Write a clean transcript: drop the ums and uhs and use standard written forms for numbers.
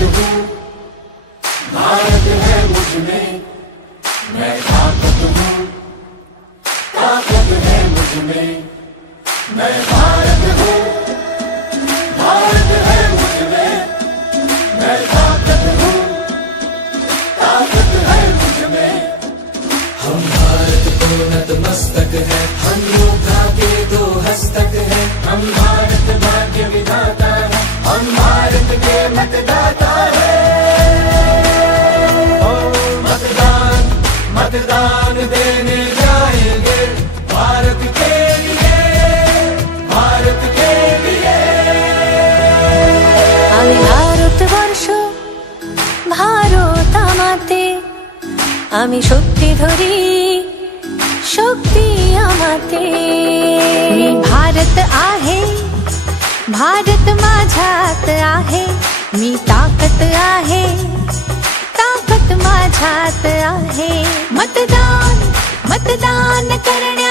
भारत हूँ, भारत है मुझ में, मैं ताकत हूँ, ताकत है मुझ में, मैं भारत हूँ, भारत है मुझ में, मैं ताकत हूँ, ताकत है मुझ में। हम भारत को नतमस्तक है, हम योद्धा के दो हस्तक है, हम भारत भाग्य विधाता है, हम भारत के मतदाता है। मतदान मतदान देने जाएंगे भारत के लिए, भारत के लिए। আমি ভারতবর্ষ ভারত আমাতে, আমি শক্তি ধরি शक्ति आमाते। मी भारत आहे, भारत माझ्यात आहे, मी ताकत आहे, ताकत माझ्यात आहे। मतदान मतदान करण्या